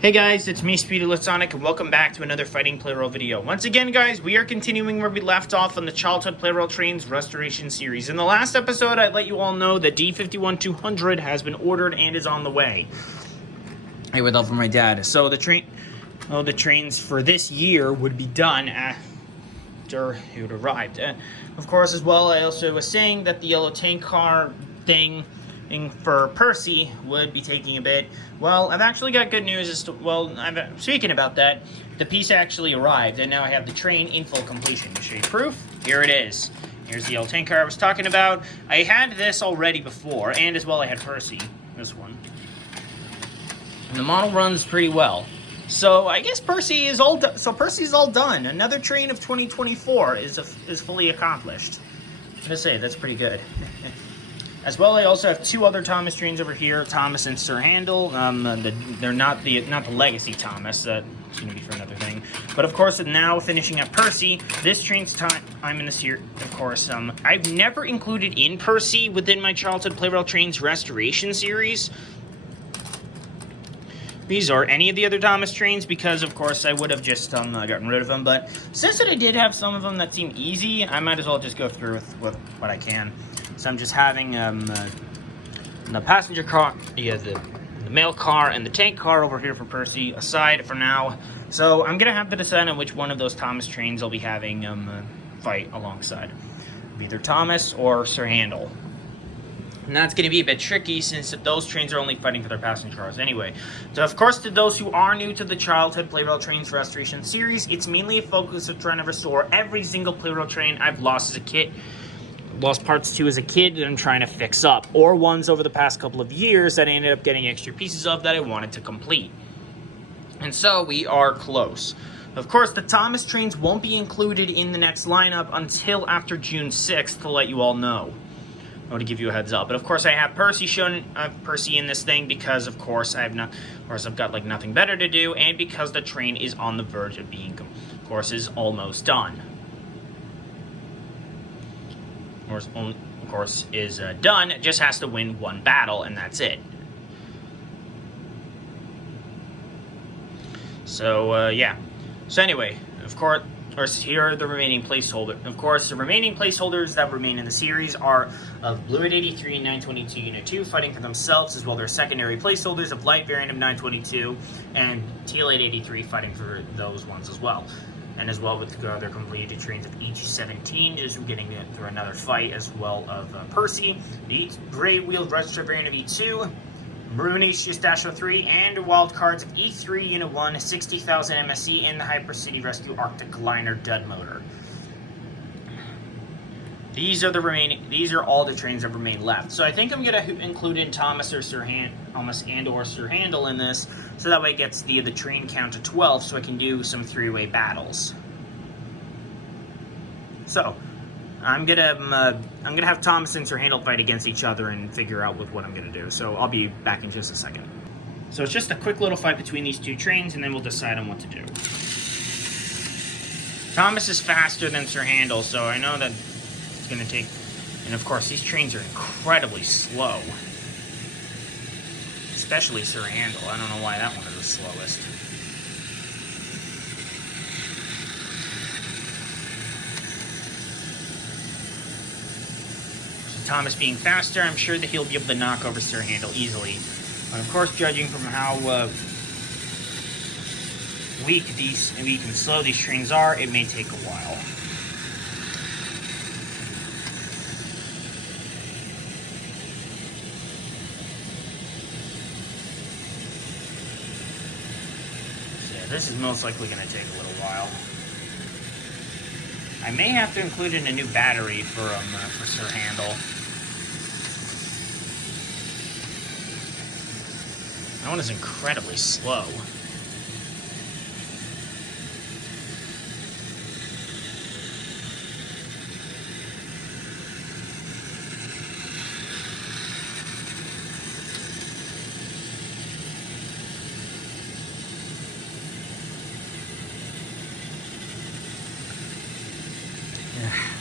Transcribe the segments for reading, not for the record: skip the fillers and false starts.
Hey guys, it's me, Speedy Lasonic, and welcome back to another Fighting Plarail video. Once again, guys, we are continuing where we left off on the Childhood Plarail Trains Restoration series. In the last episode, I let you all know that D51-200 has been ordered and is on the way. I would love from my dad. So the trains for this year would be done after it arrived. Of course, as well, I also was saying that the yellow tank car thing for Percy would be taking a bit. Well, I've actually got good news as to, speaking about that, the piece actually arrived, and now I have the train in full completion. To show you proof, here it is. Here's the yellow tank car I was talking about. I had this already before, and as well I had Percy, this one. And the model runs pretty well. So I guess Percy is all done. So Percy's all done. Another train of 2024 is fully accomplished. I'm gonna say that's pretty good. As well, I also have two other Thomas trains over here, Thomas and Sir Handel. They're not the Legacy Thomas. That's going to be for another thing. But of course, now finishing up Percy, this train's time I'm in this year. Of course, I've never included in Percy within my Childhood Plarail Trains Restoration series. These are any of the other Thomas trains because, of course, I would have just gotten rid of them. But since I did have some of them that seemed easy, I might as well just go through with what I can. So I'm just having the passenger car, the mail car, and the tank car over here for Percy aside for now. So I'm going to have to decide on which one of those Thomas trains I'll be having fight alongside. Either Thomas or Sir Handel. And that's going to be a bit tricky since those trains are only fighting for their passenger cars anyway. So of course, to those who are new to the Childhood Plarail Trains Restoration series, it's mainly a focus of trying to restore every single Plarail train I've lost as a kid. Lost parts to as a kid that I'm trying to fix up, or ones over the past couple of years that I ended up getting extra pieces of that I wanted to complete. And so we are close. Of course, the Thomas trains won't be included in the next lineup until after June 6th to let you all know. I want to give you a heads up. But of course, I have Percy in this thing because, of course, I've got like nothing better to do, and because the train is on the verge of being, of course, is almost done. Of course, is done. It just has to win one battle, and that's it. So, yeah. So anyway, of course, here are the remaining placeholders. Of course, the remaining placeholders that remain in the series are of Blue at 83 and 922 Unit 2 fighting for themselves, as well as their secondary placeholders of Light Variant of 922 and Teal 883 fighting for those ones as well. And as well with the other completed trains of E17 is getting through another fight, as well of Percy, the gray-wheeled register variant of E2, Maroon H-03, and wildcards of E3 Unit 1, 60,000 MSE, and the Hypercity Rescue Arctic Liner Dud Motor. These are all the trains that remain left. So I think I'm gonna include in Thomas and or Sir Handel in this, so that way it gets the train count to 12, so I can do some three-way battles. So I'm gonna have Thomas and Sir Handel fight against each other and figure out what I'm gonna do. So I'll be back in just a second. So it's just a quick little fight between these two trains, and then we'll decide on what to do. Thomas is faster than Sir Handel, so I know that going to take, and of course these trains are incredibly slow, especially Sir Handel. I don't know why that one is the slowest. So Thomas being faster, I'm sure that he'll be able to knock over Sir Handel easily, but of course, judging from how weak and slow these trains are, it may take a while. This is most likely going to take a little while. I may have to include in a new battery for Sir Handel. That one is incredibly slow.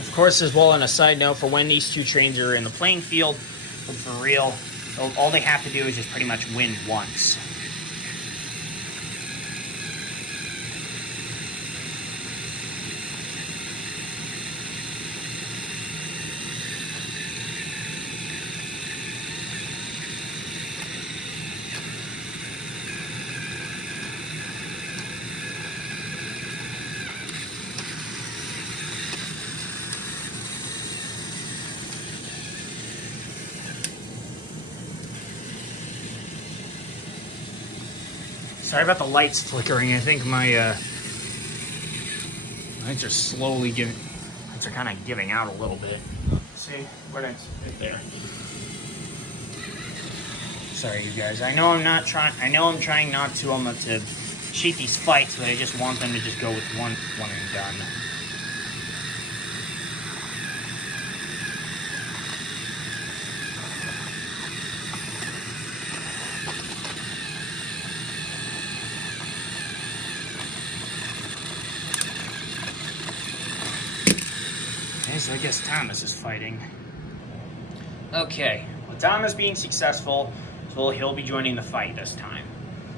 Of course, as well, on a side note, for when these two trains are in the playing field, for real, all they have to do is just pretty much win once. Sorry about the lights flickering. I think my lights are slowly giving. Lights are kind of giving out a little bit. See where it's right there. Sorry, you guys. I know I'm not trying. I know I'm trying not to cheat these fights, but I just want them to just go with one and done. Okay, so I guess Thomas is fighting. Okay, with Thomas being successful, so he'll be joining the fight this time.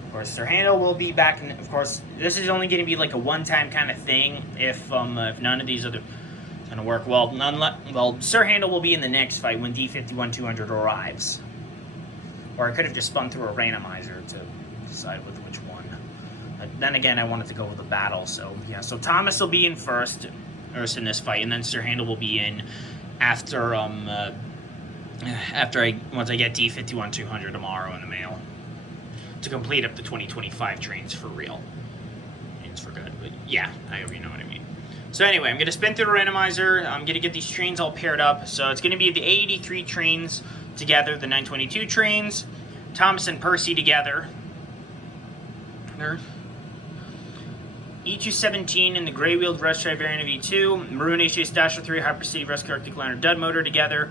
Of course, Sir Handel will be back, and of course, this is only going to be like a one-time kind of thing if none of these other going to work well. Sir Handel will be in the next fight when D51-200 arrives. Or I could have just spun through a randomizer to decide with which one. But then again, I wanted to go with a battle, so yeah. So Thomas will be in first in this fight, and then Sir Handel will be in after once I get D51-200 tomorrow in the mail to complete up the 2025 trains for real. Trains for good, but yeah, I hope you know what I mean. So anyway, I'm going to spin through the randomizer. I'm going to get these trains all paired up. So it's going to be the A83 trains together, the 922 trains, Thomas and Percy together. E217 and the gray-wheeled rush drive variant of E2, Maroon HA-3 Hyper City Rescue Arctic Liner Dud motor together,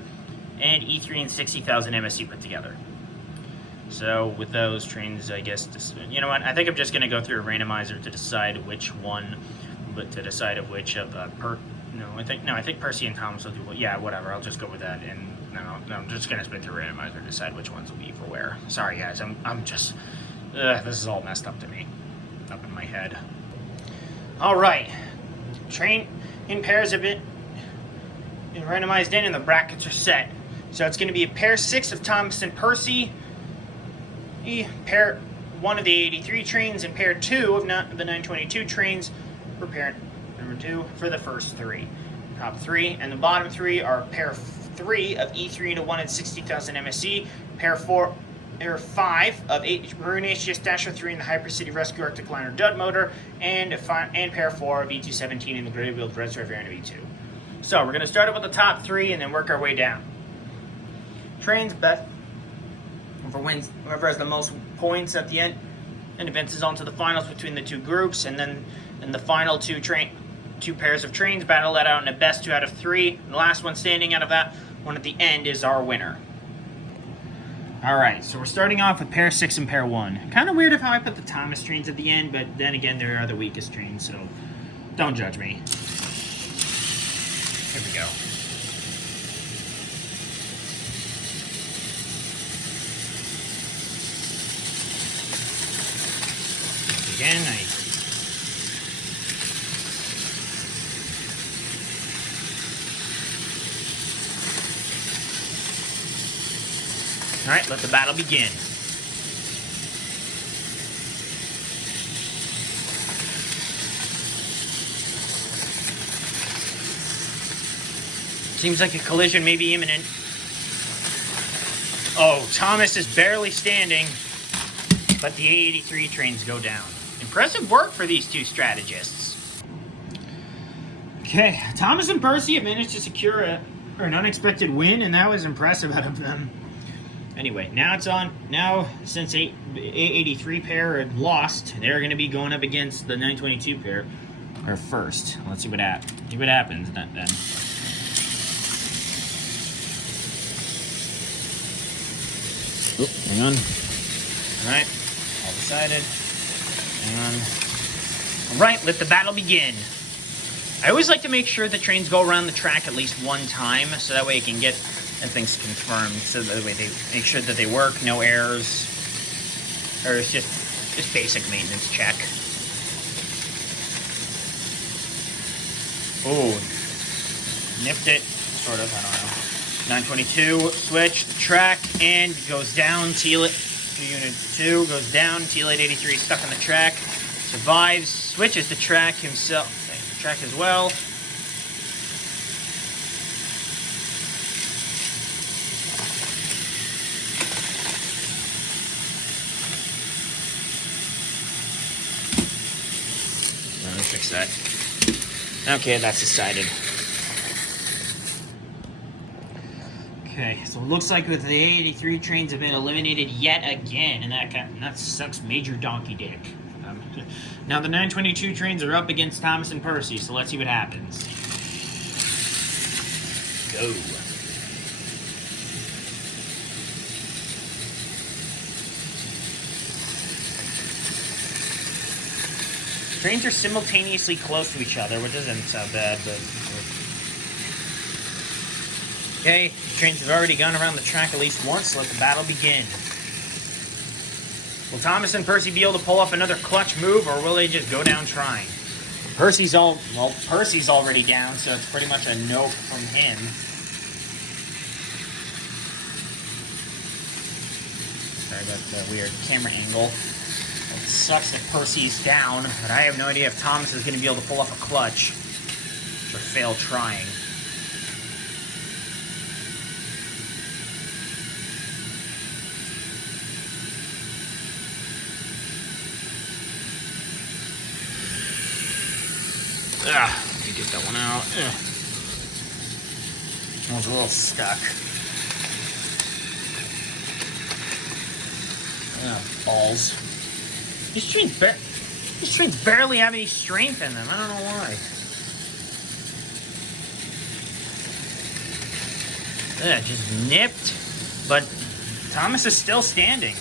and E3 and 60,000 MSC put together. So with those trains, I guess, you know what, I think I'm just going to go through a randomizer to decide which one, but to decide of which of I think Percy and Thomas will do, yeah, whatever, I'll just go with that, and no, I'm just going to spin through a randomizer to decide which ones will be for where. Sorry guys, I'm just, this is all messed up to me, up in my head. Alright, train in pairs have been randomized in and the brackets are set. So it's going to be a pair 6 of Thomas and Percy, pair 1 of the 83 trains, and pair 2 of the 922 trains for pair number 2 for the first 3. Top 3 and the bottom 3 are pair 3 of E3 to 1 and 60,000 MSC, pair 5 of Maroon HGS-3 in the Hyper City Rescue Arctic Liner Dud motor, and pair 4 of E217 in the gray-wheeled red stripe variant of E2. So we're going to start up with the top 3 and then work our way down. Trains bet for wins whoever has the most points at the end and advances on to the finals between the 2 groups, and then in the final 2 pairs of trains battle that out in a best 2 out of 3. And the last one standing out of that one at the end is our winner. Alright, so we're starting off with pair 6 and pair 1. Kind of weird of how I put the Thomas trains at the end, but then again, they are the weakest trains, so don't judge me. Here we go. Again, Alright, let the battle begin. Seems like a collision may be imminent. Oh, Thomas is barely standing, but the A83 trains go down. Impressive work for these 2 strategists. Okay, Thomas and Percy have managed to secure an unexpected win, and that was impressive out of them. Anyway, now it's on. Now, since A83 pair had lost, they're going to be going up against the 922 pair first. Let's see what happens then. Oh, hang on. All right, all decided. Hang on. All right, let the battle begin. I always like to make sure the trains go around the track at least one time, so that way you can get things confirmed. So that way they make sure that they work, no errors, or it's just basic maintenance check. Oh, nipped it, sort of. I don't know. 922 switch the track and goes down. Unit 2 goes down. T-Late83 stuck on the track, survives, switches the track himself. Track as well. me fix that. Okay, that's decided. Okay, so it looks like with the 83 trains have been eliminated yet again, and that sucks major donkey dick. Now the 922 trains are up against Thomas and Percy, so let's see what happens. Go. Trains are simultaneously close to each other, which doesn't sound bad, but... Okay, trains have already gone around the track at least once, so let the battle begin. Will Thomas and Percy be able to pull off another clutch move, or will they just go down trying? Percy's already down, so it's pretty much a no from him. Sorry about the weird camera angle. It sucks that Percy's down, but I have no idea if Thomas is going to be able to pull off a clutch or fail trying. Let me get that one out. I was a little stuck. Balls. These trains barely have any strength in them. I don't know why. Just nipped. But Thomas is still standing.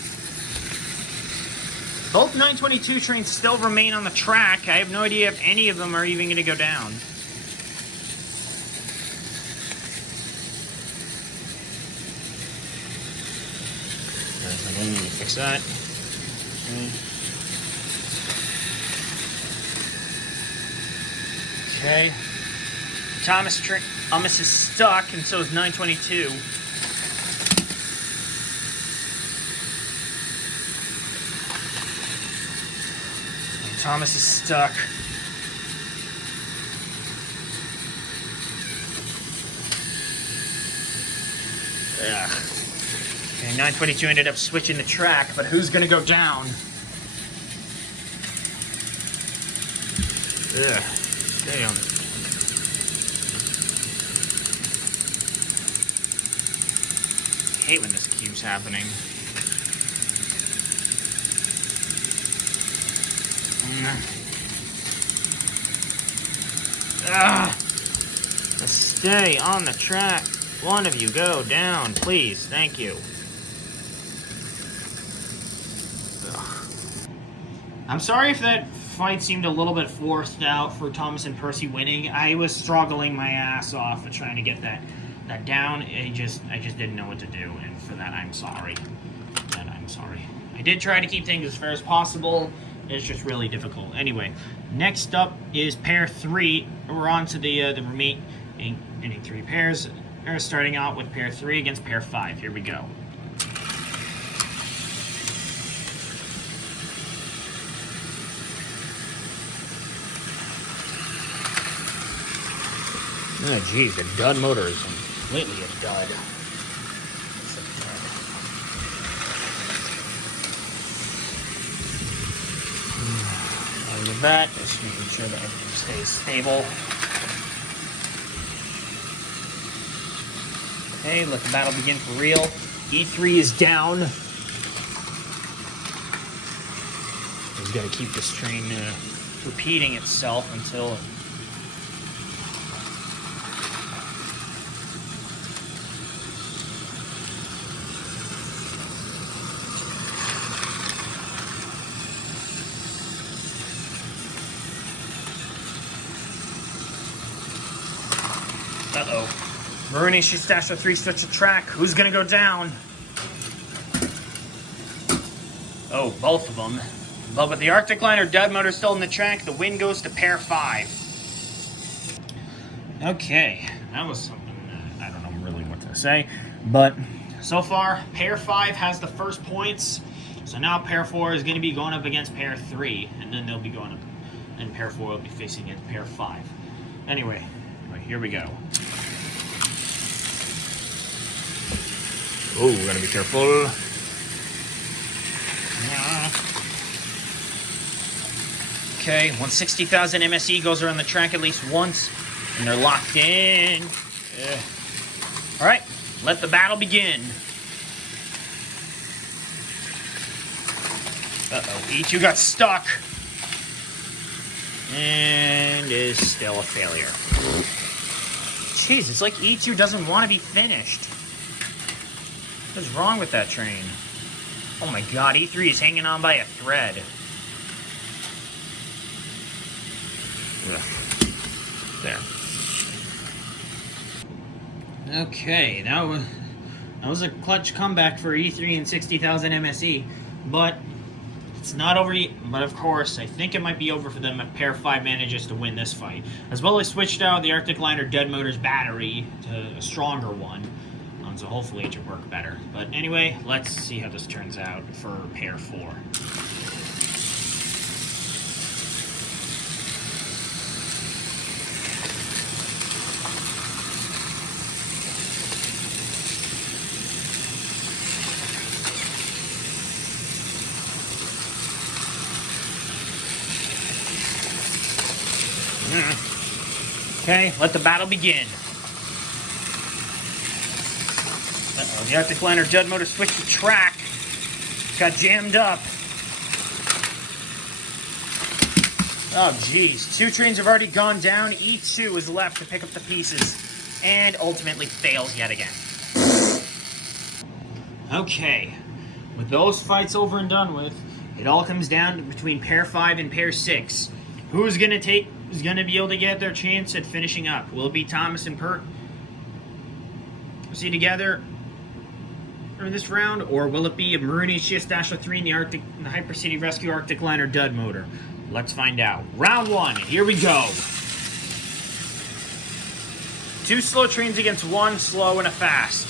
Both 922 trains still remain on the track. I have no idea if any of them are even going to go down. I need to fix that. Okay. Thomas is stuck, and so is 922. Thomas is stuck. Ugh. Okay, 922 ended up switching the track, but who's gonna go down? Ugh. Damn. I hate when this keeps happening. Let's stay on the track. One of you go down, please. Thank you. I'm sorry if that fight seemed a little bit forced out for Thomas and Percy winning. I was struggling my ass off at trying to get that down. I just didn't know what to do, and for that I'm sorry. I did try to keep things as fair as possible. It's just really difficult. Anyway, next up is pair 3. We're on to the remaining 3 pairs. We're starting out with pair 3 against pair 5. Here we go. Oh, geez, the dud motor is completely a dud. With that, just making sure that everything stays stable. Okay, let the battle begin for real. E3 is down. We've got to keep this train repeating itself until... Uh-oh. Marooney shoots Dasher 3 switch the track. Who's gonna go down? Oh, both of them. But with the Arctic Liner dud motor still in the track, the win goes to pair 5. Okay, that was something I don't know really what to say. But so far, pair 5 has the first points. So now pair 4 is gonna be going up against pair 3. And then they'll be going up, and pair 4 will be facing against pair 5. Anyway, here we go. Oh, we gotta be careful. Okay, 160,000 MSE goes around the track at least once, and they're locked in. All right, let the battle begin. Uh-oh, E2 got stuck. And is still a failure. Jeez, it's like E2 doesn't want to be finished. What's wrong with that train? Oh my god, E3 is hanging on by a thread. Ugh. There. Okay, that was a clutch comeback for E3 and 60,000 MSE, but it's not over yet. But of course, I think it might be over for them if Pair 5 manages to win this fight. As well, they switched out the Arctic Liner Dead Motor's battery to a stronger one, so hopefully it should work better. But anyway, let's see how this turns out for Pair 4. Okay, let the battle begin. Uh-oh, the Arctic Liner Judd motor switched the track. Got jammed up. Oh, geez. 2 trains have already gone down. E2 is left to pick up the pieces. And ultimately fails yet again. Okay. With those fights over and done with, it all comes down between Pair 5 and Pair 6. Who's going to be able to get their chance at finishing up? Will it be Thomas and Percy together for this round, or will it be a Maroon HGS-3 in the Hyper City Rescue Arctic Liner Dud motor? Let's find out. Round 1, here we go. 2 slow trains against 1 slow and a fast.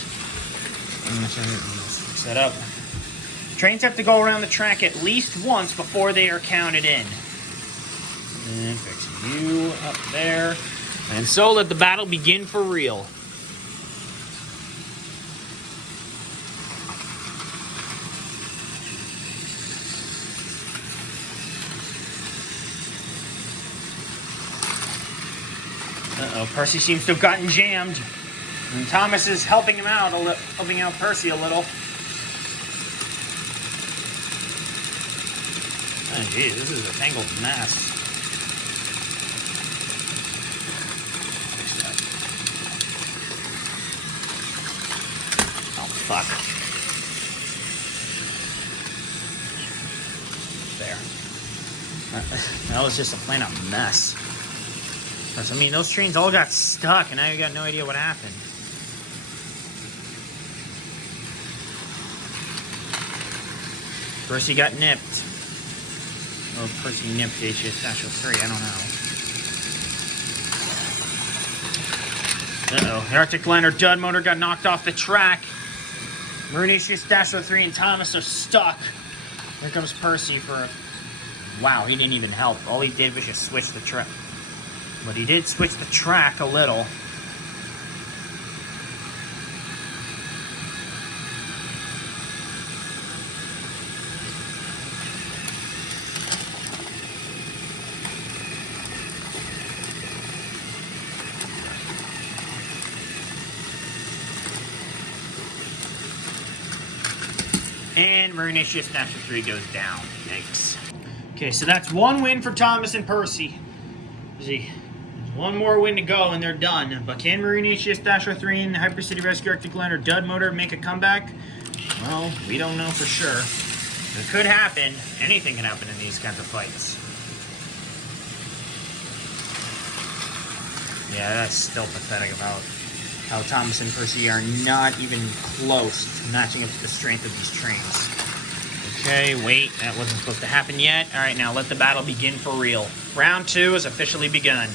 I'm going to fix that up. Trains have to go around the track at least once before they are counted in. And fix you up there. And so let the battle begin for real. Uh-oh, Percy seems to have gotten jammed. And Thomas is helping him out, helping out Percy a little. Oh, geez, this is a tangled mess. Oh, fuck. There. That was just a plain out mess. I mean, those trains all got stuck, and now you got no idea what happened. Percy got nipped. Or Percy nipped HGS-3, I don't know. Uh-oh. The Arctic Liner Dud motor got knocked off the track. Maroon HGS-3 and Thomas are stuck. Here comes Percy for a... Wow, he didn't even help. All he did was just switch the track. But he did switch the track a little. And Maroon HGS-3 goes down. Yikes. Okay, so that's 1 win for Thomas and Percy. See, one more win to go and they're done. But can Maroon HGS-3 and the Hyper City Rescue Arctic Liner Dud motor make a comeback? Well, we don't know for sure. It could happen. Anything can happen in these kinds of fights. Yeah, that's still pathetic about how Thomas and Percy are not even close to matching up to the strength of these trains. Okay, wait, that wasn't supposed to happen yet. All right, now let the battle begin for real. Round 2 has officially begun.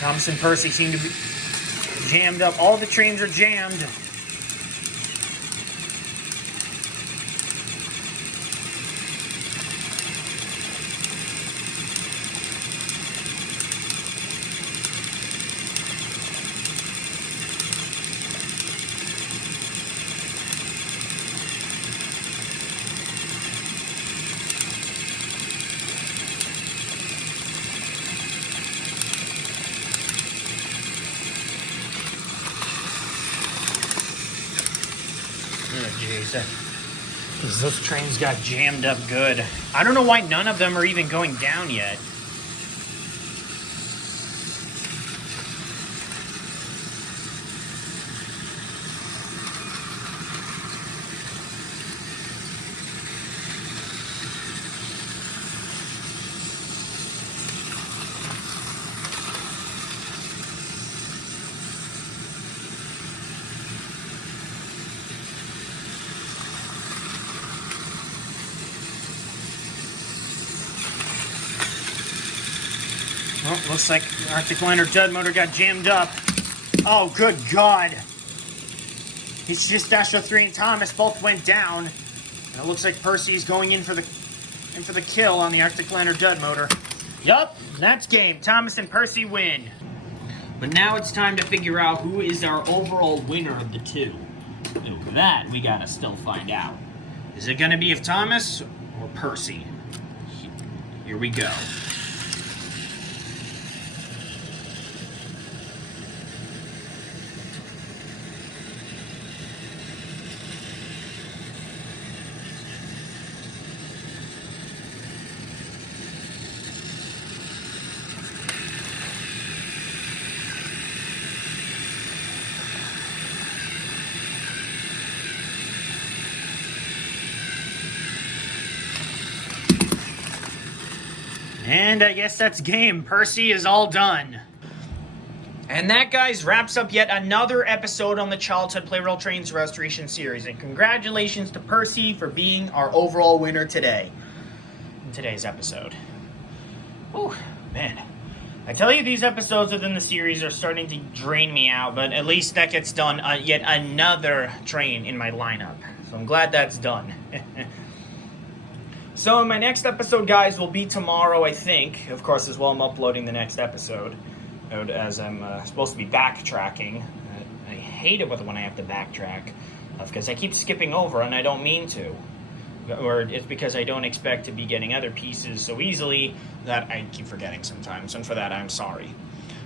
Thomas and Percy seem to be jammed up. All the trains are jammed. Jeez, those trains got jammed up good. I don't know why none of them are even going down yet. Oh, looks like the Arctic Liner dud motor got jammed up. Oh, good God. It's just Astro 3 and Thomas both went down. And it looks like Percy's going in for the kill on the Arctic Liner dud motor. Yup, that's game. Thomas and Percy win. But now it's time to figure out who is our overall winner of the two. And that we gotta still find out. Is it gonna be of Thomas or Percy? Here we go. And I guess that's game. Percy is all done. And that, guys, wraps up yet another episode on the Childhood Plarail Trains Restoration series. And congratulations to Percy for being our overall winner today. In today's episode. Oh, man. I tell you, these episodes within the series are starting to drain me out, but at least that gets done yet another train in my lineup. So I'm glad that's done. So my next episode, guys, will be tomorrow, I think. Of course, as well, I'm uploading the next episode, as I'm supposed to be backtracking. I hate it when I have to backtrack, because I keep skipping over, and I don't mean to. Or it's because I don't expect to be getting other pieces so easily that I keep forgetting sometimes, and for that, I'm sorry.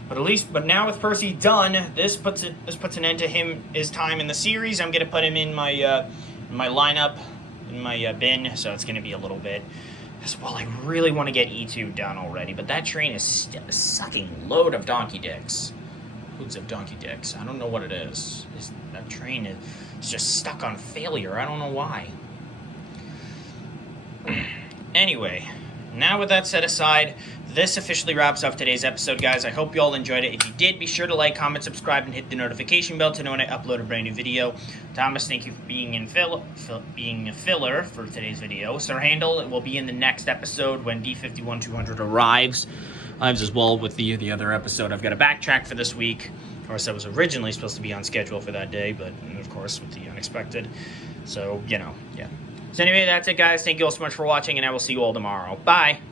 But now with Percy done, this puts an end to his time in the series. I'm gonna put him in my lineup. In my bin, so it's going to be a little bit as well. I really want to get E2 done already, but that train is a sucking load of donkey dicks. Loads of donkey dicks. I don't know what it is. That train is just stuck on failure. I don't know why. Anyway, now with that set aside, this officially wraps up today's episode, guys. I hope you all enjoyed it. If you did, be sure to like, comment, subscribe, and hit the notification bell to know when I upload a brand new video. Thomas, thank you for being being a filler for today's video. Sir Handel will be in the next episode when D51200 arrives. As well with the other episode. I've got a backtrack for this week. Of course, I was originally supposed to be on schedule for that day, but of course with the unexpected. So, yeah. So anyway, that's it, guys. Thank you all so much for watching, and I will see you all tomorrow. Bye!